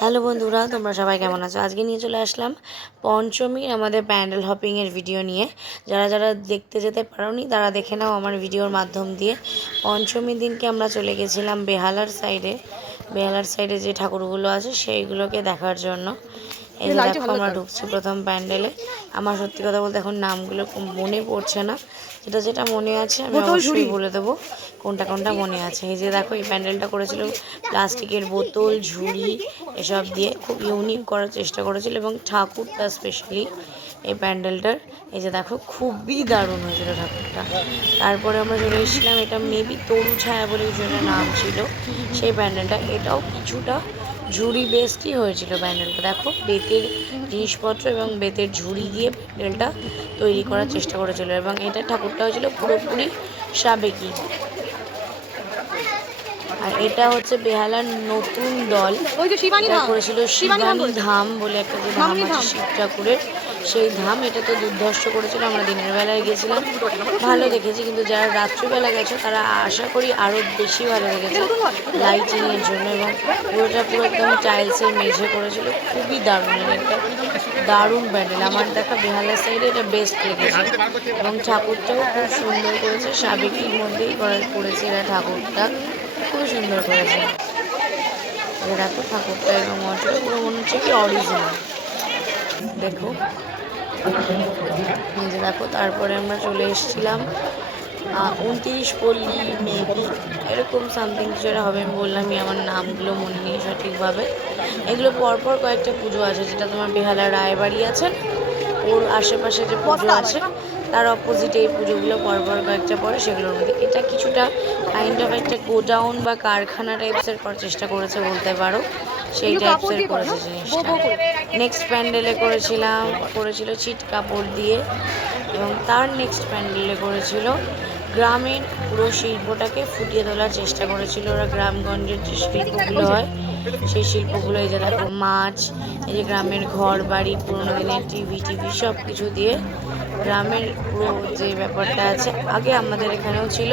Hello বন্ধুরা, তোমরা সবাই কেমন আছো? আজকে নিয়ে চলে আসলাম পঞ্চমীর আমাদের প্যান্ডেল হপিংয়ের ভিডিও নিয়ে। যারা যারা দেখতে যেতে পারোনি তারা দেখে নাও আমার ভিডিওর মাধ্যম দিয়ে। পঞ্চমীর দিনকে আমরা চলে গেছিলাম বেহালার সাইডে যে ঠাকুরগুলো আছে সেইগুলোকে দেখার জন্য। এই যে দেখো, আমরা ঢুকছি প্রথম প্যান্ডেলে। আমার সত্যি কথা বলতে এখন নামগুলো মনে পড়ছে না, যেটা যেটা মনে আছে আমি অবশ্যই বলে দেবো কোনটা কোনটা মনে আছে। এই যে দেখো, এই প্যান্ডেলটা করেছিল প্লাস্টিকের বোতল, ঝুড়ি এসব দিয়ে, খুব ইউনিক করার চেষ্টা করেছিল। এবং ঠাকুরটা স্পেশালি এই প্যান্ডেলটার, এই যে দেখো, খুবই দারুণ হয়েছিল ঠাকুরটা। তারপরে আমরা চলে এসেছিলাম, এটা মেবি তরু ছায়া বলে কিছু একটা নাম ছিল সেই প্যান্ডেলটা। এটাও কিছুটা ঝুড়ি বেস্টই হয়েছিল প্যান্ডেলটা। দেখো, বেতের জিনিসপত্র এবং বেতের ঝুড়ি দিয়ে প্যান্ডেলটা তৈরি করার চেষ্টা করেছিল। এবং এটা ঠাকুরটা হয়েছিল পুরোপুরি সাবেকি। আর এটা হচ্ছে বেহালার নতুন দল, এটা করেছিল শিবানী ধাম বলে একটা যে ধাম আছে শিব ঠাকুরের, সেই ধাম। এটা তো দুর্ধর্ষ করেছিল। আমরা দিনের বেলায় গেছিলাম, ভালো দেখেছি, কিন্তু যারা রাত্রিবেলা গেছে তারা আশা করি আরও বেশি ভালো দেখেছে লাইটিংয়ের জন্য। এবং পুরোটা পুরো একদম টাইলসের মেঝে করেছিল, খুবই দারুণ। একটা দারুণ প্যান্ডেল, আমার দেখা বেহালার সাইডে এটা বেস্ট লেগেছে। এবং ঠাকুরটাও খুব সুন্দর করেছে, সাবেকির মধ্যেই করেছে এরা ঠাকুরটা, খুব সুন্দর করেছে। দেখো ঠাকুরটা এরকম মশলা পুরো মনে হচ্ছে কি অরিজিনাল। দেখো, যে দেখো, তারপরে আমরা চলে এসেছিলাম 29 পল্লী মেবি এরকম সামথিং কিছু একটা হবে। আমি বললামই আমার নামগুলো মনে নেই সঠিকভাবে। এগুলো পরপর কয়েকটা পুজো আছে, যেটা তোমার বেহালা রায়বাড়ি আছে, ওর আশেপাশে যে পুজো আছে তার অপোজিটে এই পুজোগুলো পরপর কয়েকটা পরে, সেগুলোর মধ্যে এটা কিছুটা কাইন্ড অফ একটা গোডাউন বা কারখানা টাইপসের করার চেষ্টা করেছে বলতে পারো, সেই টাইপসের করেছে জিনিসটা। নেক্সট প্যান্ডেলে করেছিল ছিট কাপড় দিয়ে। এবং তার নেক্সট প্যান্ডেলে করেছিল গ্রামের পুরো শিল্পটাকে ফুটিয়ে তোলার চেষ্টা করেছিল ওরা। গ্রামগঞ্জের যে শিল্পগুলো হয় সেই শিল্পগুলো, এই যে দেখো মাছ, এই যে গ্রামের ঘর বাড়ি, পুরোনো দিনের টিভি সব কিছু দিয়ে গ্রামের পুরো যে ব্যাপারটা আছে, আগে আমাদের এখানেও ছিল,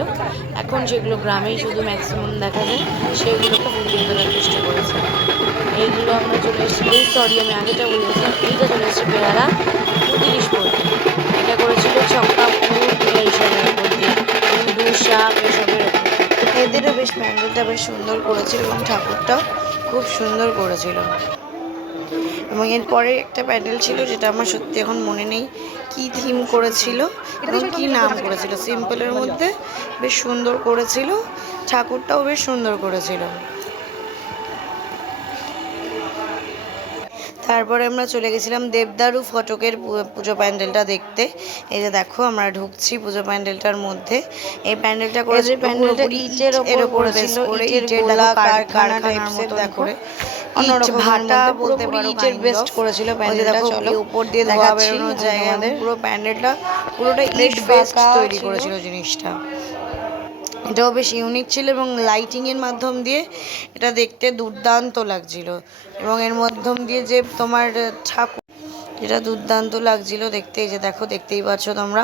এখন যেগুলো গ্রামেই শুধু ম্যাক্সিমাম দেখা যায় সেগুলোকে ফুটিয়ে তোলার চেষ্টা করেছে। এইগুলো আমরা চলে এসেছি, আমি আগেটা বলেছিলাম, এইটা চলে এসেছি বেহালা 29 পল্লী। এটা করেছিল ছক্কাপুর এইসবের উপর দিয়ে, শাক এসবের উপর। এদেরও বেশ প্যান্ডেলটা বেশ সুন্দর করেছিল এবং ঠাকুরটাও খুব সুন্দর করেছিল। এবং এরপরে একটা প্যান্ডেল ছিল যেটা আমার সত্যি এখন মনে নেই কি থিম করেছিল এবং কি নাম করেছিল। সিম্পলের মধ্যে বেশ সুন্দর করেছিল, ঠাকুরটাও বেশ সুন্দর করেছিল। তারপরে আমরা চলে গেছিলাম দেবদারু ফটকের পুজো প্যান্ডেলটা দেখতে। এই যে দেখো, আমরা ঢুকছি পুজো প্যান্ডেলটার মধ্যে। এই প্যান্ডেলটা করেছে, প্যান্ডেলটা ইটের ওপর বেস করে, ইটের কারখানা টাইপসের দেখো, অন্যরকম ভাটা বলতে পারো, ইটের বেস্ট করেছিল প্যান্ডেলটা। চলো উপর দিয়ে দেখা বেরোনোর জায়গা, পুরো প্যান্ডেলটা পুরোটা ইট বেস্ট তৈরি করেছিল জিনিসটা। এটাও বেশ ইউনিক ছিল এবং লাইটিংয়ের মাধ্যম দিয়ে এটা দেখতে দুর্দান্ত লাগছিল। এবং এর মাধ্যম দিয়ে যে তোমার ঠাকুর, যেটা দুর্দান্ত লাগছিল দেখতে। এই যে দেখো, দেখতেই পাচ্ছ তোমরা।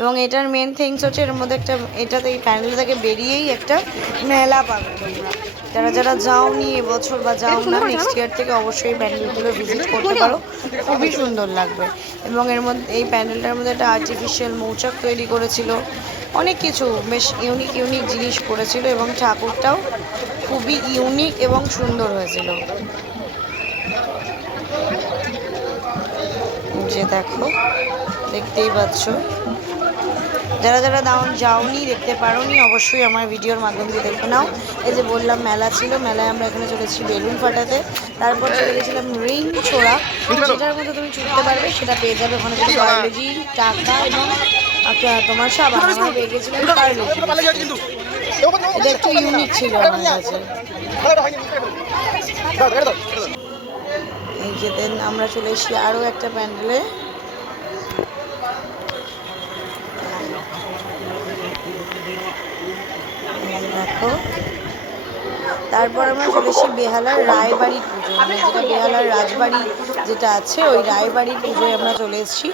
এবং এটার মেন থিংস হচ্ছে এর মধ্যে একটা, এটাতে এই প্যান্ডেল থেকে বেরিয়েই একটা মেলা পাবে তোমরা। যারা যারা যাওনি এবছর বা যাও না, নেক্সট ইয়ার থেকে অবশ্যই প্যান্ডেলগুলো ভিজিট করতে পারো, খুবই সুন্দর লাগবে। এবং এর মধ্যে এই প্যান্ডেলটার মধ্যে একটা আর্টিফিশিয়াল মৌচাক তৈরি করেছিল, অনেক কিছু বেশ ইউনিক জিনিস করেছিল। এবং ঠাকুরটাও খুবই ইউনিক এবং সুন্দর হয়েছিল। যে দেখো, দেখতেই পাচ্ছ। যারা যারা যাওনি, দেখতে পারোনি, অবশ্যই আমার ভিডিওর মাধ্যম দিয়ে দেখে নাও। এই যে বললাম মেলা ছিল, মেলায় আমরা এখানে চলেছি বেলুন ফাটাতে। তারপর চলে গেছিলাম রিং ছোড়া, যেটার মধ্যে তুমি ছুটতে পারবে সেটা পেয়ে যাবে ওখানে। ছিল পার্লেজি, টাকা এবং তোমার সাবান। আমরা পেয়ে গেছিলাম পার্লেজি। এটা একটু ইউনিক ছিল আমার কাছে। এই যে দেন আমরা চলে এসেছি আরও একটা প্যান্ডেলে। দেখো, তারপর আমরা চলে এসেছি বেহালার রায়বাড়ির পুজো, মানে যেটা বেহালার রাজবাড়ি যেটা আছে ওই রায়বাড়ির পুজোয় আমরা চলে এসেছি।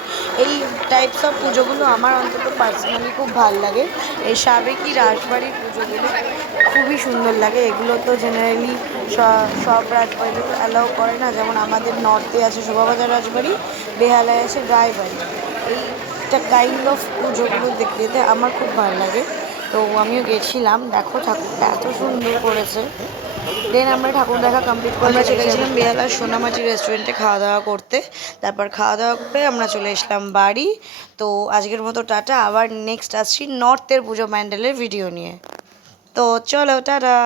এই টাইপস অফ পুজোগুলো আমার অন্তত পার্সোনালি খুব ভালো লাগে। এই সাবেকি রাজবাড়ির পুজোগুলো খুবই সুন্দর লাগে। এগুলো তো জেনারেলি সব রাজবাড়িতে অ্যালাউ করে না, যেমন আমাদের নর্থে আছে শোভাবাজার রাজবাড়ি, বেহালায় আছে রায়বাড়ি। এইটা কাইন্ড অফ পুজোগুলো দেখতে আমার খুব ভালো লাগে, তো আমিও গেছিলাম। দেখো ঠাকুরটা এত সুন্দর করেছে। দেন আমরা ঠাকুর দেখা কমপ্লিট করে আমরা চলে গেছিলাম বেহালার সোনামাটি রেস্টুরেন্টে খাওয়া দাওয়া করতে। তারপর খাওয়া দাওয়া করে আমরা চলে এসলাম বাড়ি। তো আজকের মতো টাটা, আবার নেক্সট আসছি নর্থের পুজো প্যান্ডেলের ভিডিও নিয়ে। তো চলো টাটা।